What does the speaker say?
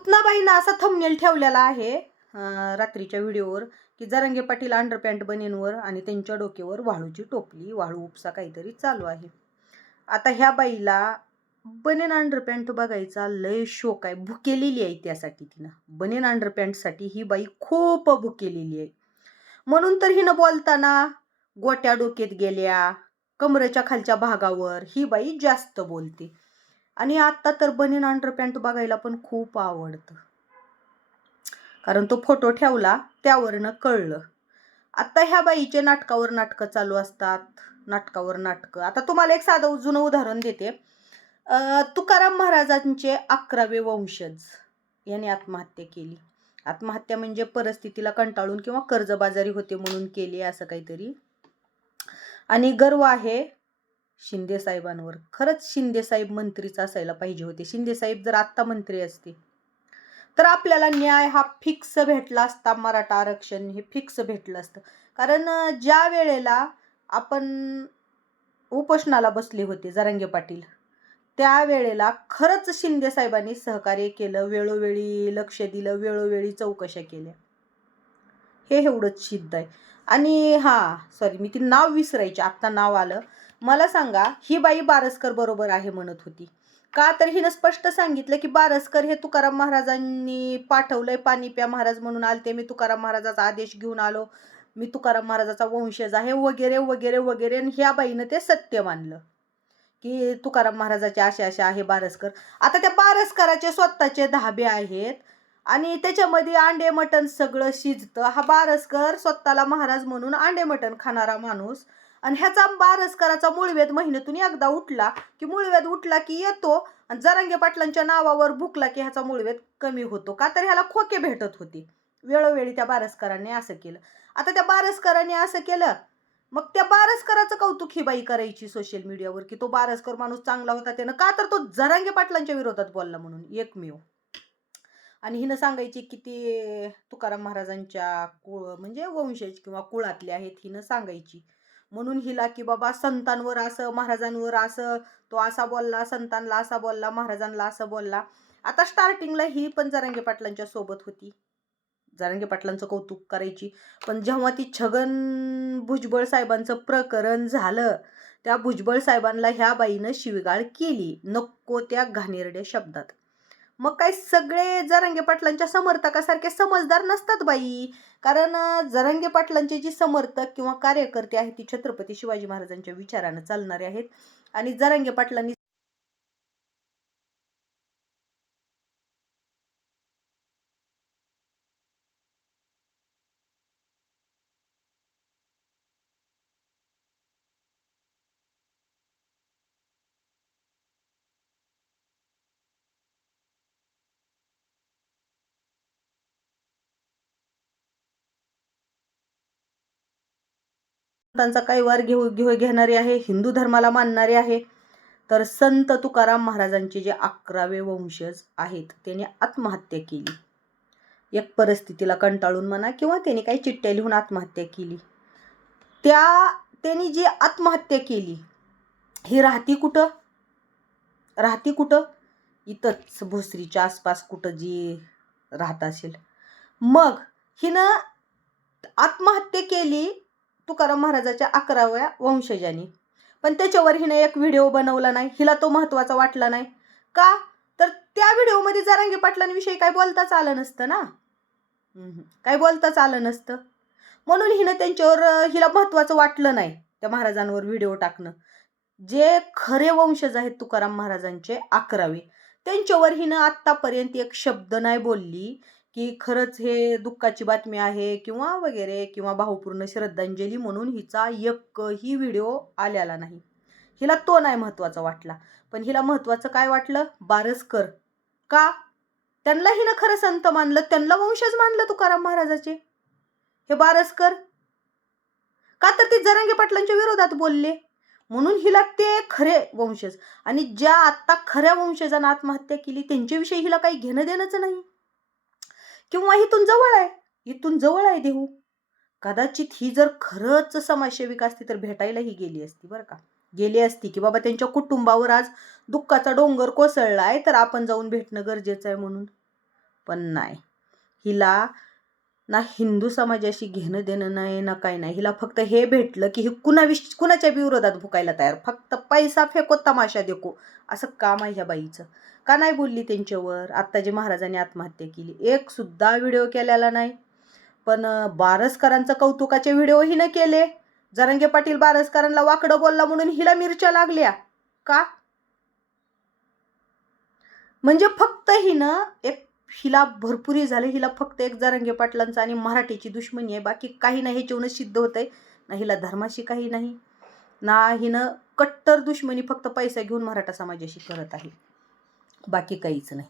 पुतनाबाईनं असा थंबनेल ठेवलेला आहे रात्रीच्या व्हिडिओवर की जरंगे पाटील अंडरपॅन्ट बनेनवर आणि त्यांच्या डोक्यावर वाळूची टोपली वाळू उपसा काहीतरी चालू आहे. आता ह्या बाईला बनेन अंडरपॅन्ट बघायचा लय शोक आहे भुकेलेली आहे त्यासाठी तिनं. बनेन अंडरपॅन्टसाठी ही बाई खूप भुकेलेली आहे. म्हणून तर हिनं बोलताना गोट्या डोक्यात गेल्या कमरेच्या खालच्या भागावर ही बाई जास्त बोलते. आणि आत्ता तर बनीन अंडरपॅन्ट बघायला पण खूप आवडतं. कारण तो फोटो ठेवला त्यावरनं कळलं. आत्ता ह्या बाईचे नाटकावर नाटकं चालू असतात. नाटकावर नाटकं. आता तुम्हाला एक साधं जुनं उदाहरण देते. तुकाराम महाराजांचे अकरावे वंशज यांनी आत्महत्या केली. आत्महत्या म्हणजे परिस्थितीला कंटाळून किंवा कर्जबाजारी होते म्हणून केली असं काहीतरी. आणि गर्व आहे शिंदे साहेबांवर. खरंच शिंदे साहेब मंत्रीच असायला पाहिजे होते. शिंदे साहेब जर आत्ता मंत्री असते तर आपल्याला न्याय हा फिक्स भेटला असता. मराठा आरक्षण हे फिक्स भेटलं असतं. कारण ज्या वेळेला आपण उपोषणाला बसले होते जरांगे पाटील त्यावेळेला खरंच शिंदे साहेबांनी सहकार्य केलं वेळोवेळी लक्ष दिलं वेळोवेळी चौकशा केल्या. हे एवढंच सिद्ध आहे. आणि हां सॉरी मी ती नाव विसरायची. आत्ता नाव आलं. मला सांगा ही बाई बारसकर बरोबर आहे म्हणत होती. का तर हिनं स्पष्ट सांगितलं की बारसकर हे तुकाराम महाराजांनी पाठवलंय पाणी प्या महाराज म्हणून आलते. मी तुकाराम महाराजाचा आदेश घेऊन आलो. मी तुकाराम महाराजाचा वंशज आहे वगैरे वगैरे वगैरे. आणि ह्या बाईनं ते सत्य मानलं. की तुकाराम महाराजाचे असे असे आहे बारसकर. आता त्या बारसकराचे स्वतःचे धाबे आहेत. आणि त्याच्यामध्ये अंडे मटण सगळं शिजतं. हा बारसकर स्वतःला महाराज म्हणून अंडे मटण खाणारा माणूस. आणि ह्याचा बारसकराचा मूळवेद महिन्यातून एकदा उठला की मूळवेद उठला की येतो आणि जरांगे पाटलांच्या नावावर भुकला की ह्याचा मूळवेद कमी होतो. का तर ह्याला खोके भेटत होते. वेळोवेळी त्या बारसकरांनी असं केलं. आता त्या बारसकरांनी असं केलं. मग त्या बारसकराचं कौतुक ही बाई करायची सोशल मीडियावर की तो बारसकर माणूस चांगला होता त्यानं. का तर तो जरांगे पाटलांच्या विरोधात बोलला म्हणून. एकमेव. आणि हिनं सांगायची की ती तुकाराम महाराजांच्या कुळ म्हणजे वंशज किंवा कुळातले आहेत हिनं सांगायची. म्हणून हिला की बाबा संतांवर असं महाराजांवर असं तो असा बोलला संतांना असा बोलला महाराजांना असं बोलला. आता स्टार्टिंगला ही पण जरांगे पाटलांच्या सोबत होती. जरांगे पाटलांचं कौतुक करायची. पण जेव्हा ती छगन भुजबळ साहेबांचं प्रकरण झालं त्या भुजबळ साहेबांना ह्या बाईनं शिवीगाळ केली. नको त्या घाणेरड्या शब्दात. मग काय सगळे जरांगे पाटलांच्या समर्थकासारखे समजदार नसतात बाई. कारण जरंगे जरांगे पाटलांचे जी समर्थक किंवा कार्यकर्ते आहेत ती छत्रपती शिवाजी महाराजांच्या विचारानं चालणारे आहेत. आणि जरांगे पाटलांनी संतांचा काही वार घेऊ घेऊ घेणारी आहे हिंदू धर्माला मानणारे आहे. तर संत तुकाराम महाराजांचे जे अकरावे वंशज आहेत त्यांनी आत्महत्या केली. एक परिस्थितीला कंटाळून म्हणा किंवा त्यांनी काही चिठ्ठ्या लिहून आत्महत्या केली. त्या त्यांनी जी आत्महत्या केली ही राहती कुठं? राहती कुठं? इथंच भोसरीच्या आसपास कुठं जी राहत असेल. मग हिनं आत्महत्या केली तुकाराम महाराजाच्या अकराव्या वंशजांनी. पण त्याच्यावर हिने एक व्हिडिओ बनवला नाही. हिला तो महत्त्वाचा वाटला नाही. का? तर त्या व्हिडिओमध्ये जरांगे पाटलांविषयी काय बोलताच आलं नसतं ना? हम्म. काय बोलताच आलं नसतं. म्हणून हिनं त्यांच्यावर हिला महत्त्वाचं वाटलं नाही त्या महाराजांवर व्हिडिओ टाकणं. जे खरे वंशज आहेत तुकाराम महाराजांचे अकरावे त्यांच्यावर हिनं आत्तापर्यंत एक शब्द नाही बोलली. की खरंच हे दुःखाची बातमी आहे किंवा वगैरे किंवा भावपूर्ण श्रद्धांजली म्हणून हिचा एकही व्हिडिओ आलेला नाही. हिला तो नाही महत्त्वाचा वाटला. पण हिला महत्त्वाचं काय वाटलं? बारसकर का? त्यांना हिनं खरं संत मानलं. त्यांना वंशज मानलं तुकाराम महाराजाचे. हे बारसकर का तर ते जरांगे पाटलांच्या विरोधात बोलले? म्हणून हिला ते खरे वंशज आणि ज्या आत्ता खऱ्या वंशजानं आत्महत्या केली त्यांच्याविषयी हिला काही घेणं देणंच नाही. किंवा इथून जवळ आहे. इथून जवळ आहे देहू. कदाचित ही जर खरंच समाजसेविका असती तर भेटायलाही गेली असती बरं का. गेली असती की बाबा त्यांच्या कुटुंबावर आज दुःखाचा डोंगर कोसळला आहे तर आपण जाऊन भेटणं गरजेचं आहे म्हणून. पण नाही. हिला ना हिंदू समाजाशी घेणं देणं नाही ना काही नाही. हिला फक्त हे भेटलं की ही कुणाविश कुणाच्या विरोधात भुकायला तयार. फक्त पैसा फेको तमाशा देखो. असं काम आहे ह्या बाईचं. का नाही बोलली त्यांच्यावर? आत्ताजी महाराजांनी आत्महत्या केली. एक सुद्धा व्हिडिओ केलेला नाही. पण बारसकरांचं कौतुकाचे व्हिडिओ हिनं केले. जरंगे पाटील बारसकरांना वाकडं बोलला म्हणून हिला मिरच्या लागल्या. का? म्हणजे फक्त हिनं एक हिला भरपुरी झाले. हिला फक्त एक जरंगे पाटलांचा आणि मराठीची दुश्मनी आहे. बाकी काही नाही ह्याच्यावरूनच सिद्ध होत आहे ना हिला धर्माशी काही नाही. ना हिनं कट्टर दुश्मनी फक्त पैसा घेऊन मराठा समाजाशी करत आहे. बाकी काहीच नाही.